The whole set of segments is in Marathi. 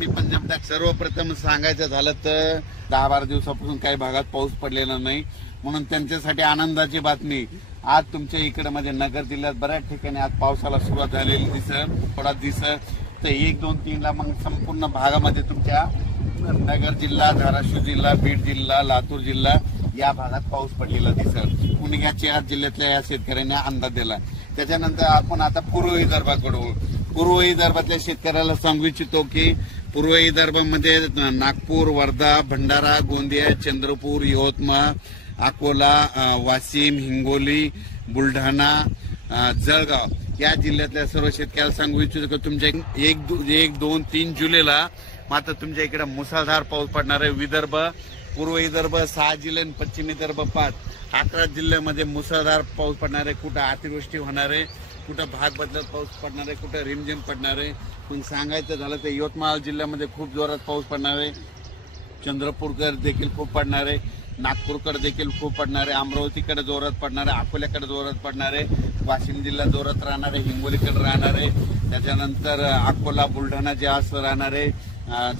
मी पंजाबदाग सर्वप्रथम सांगायचं झालं तर 10-12 दिवसापासून काही भागात पाऊस पडलेला नाही, म्हणून त्यांच्यासाठी आनंदाची बातमी। आज तुमच्या इकडे म्हणजे नगर जिल्ह्यात बऱ्याच ठिकाणी आज पावसाला सुरुवात झालेली थोडा दिसत तर 1, 2, 3 ला मग संपूर्ण भागामध्ये तुमच्या नगर जिल्हा, धाराशिव जिल्हा, बीड जिल्हा, लातूर जिल्हा या भागात पाऊस पडलेला दिसत। पुण्याच्या जिल्ह्यातल्या या शेतकऱ्यांनी अंदाज दिला। त्याच्यानंतर आपण आता पूर्व विदर्भाकडे पूर्व विदर्भातल्या शेतकऱ्याला सांगू इच्छितो की पूर्व विदर्भामध्ये नागपूर, वर्धा, भंडारा, गोंदिया, चंद्रपूर, यवतमाळ, अकोला, वाशिम, हिंगोली, बुलढाणा, जळगाव या जिल्ह्यातल्या सर्व शेतकऱ्याला सांगू इच्छितो की तुमच्या 1, 2, 3 जुलैला मात्र तुमच्या इकडे मुसळधार पाऊस पडणार आहे। विदर्भ, पूर्व विदर्भ 6 जिल्हे आणि पश्चिम विदर्भ 5, 11 जिल्ह्यामध्ये मुसळधार पाऊस पडणार आहे। कुठं अतिवृष्टी होणार आहे, कुठं भाग बदलत पाऊस पडणार आहे, कुठं रिमझिम पडणार आहे। पण सांगायचं झालं तर यवतमाळ जिल्ह्यामध्ये खूप जोरात पाऊस पडणार आहे, चंद्रपूरकर देखील खूप पडणार आहे, नागपूरकडे देखील खूप पडणार आहे, अमरावतीकडे जोरात पडणार आहे, अकोल्याकडे जोरात पडणार आहे, वाशिम जिल्हा जोरात राहणार आहे, हिंगोलीकडे राहणार आहे, त्याच्यानंतर अकोला, बुलढाणा जास्त राहणार आहे,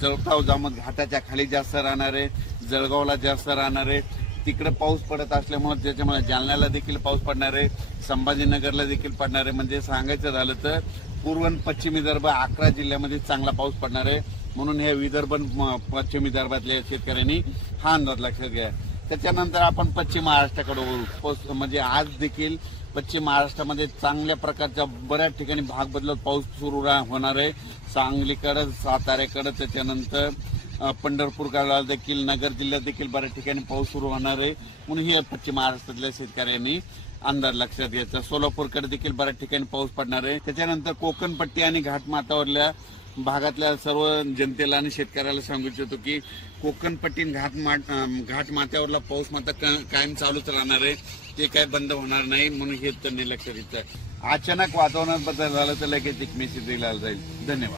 जळगाव जामोद घाटाच्या खाली जास्त राहणार आहे, जळगावला जास्त राहणार आहे। तिकडे पाऊस पडत असल्यामुळे त्याच्यामुळे जालन्याला देखील पाऊस पडणार आहे, संभाजीनगरला देखील पडणार आहे। म्हणजे सांगायचं झालं तर पूर्व आणि पश्चिम विदर्भ 11 जिल्ह्यामध्ये चांगला पाऊस पडणार आहे, म्हणून हे विदर्भ पश्चिम विदर्भातल्या शेतकऱ्यांनी हा अंदाज लक्षात घ्या। त्याच्यानंतर आपण पश्चिम महाराष्ट्राकडे वळू। म्हणजे आज देखील पश्चिम महाराष्ट्रामध्ये चांगल्या प्रकारच्या बऱ्याच ठिकाणी भाग बदलत पाऊस सुरू होणार आहे। सांगलीकडे, साताऱ्याकडे, त्याच्यानंतर पंढरपूरकडे देखील, नगर जिल्ह्यात देखील बऱ्याच ठिकाणी पाऊस सुरू होणार आहे, म्हणून हे पश्चिम महाराष्ट्रातल्या शेतकऱ्यांनी अंदाज लक्षात घ्यायचा। सोलापूरकडे देखील बऱ्याच ठिकाणी पाऊस पडणार आहे। त्याच्यानंतर कोकण पट्टी आणि घाटमाथ्यावरल्या भागातल्या सर्व जनतेला आणि शेतकऱ्याला सांगू इच्छितो की कोकण पट्टी घाटमाथ्यावरला पाऊस मात्र कायम चालूच राहणार आहे, ते काय बंद होणार नाही, म्हणून हे त्यांनी लक्षात घ्यायचं। अचानक वातावरणात बदल झाला तर लगेच एक मेसेज दिला जाईल। धन्यवाद।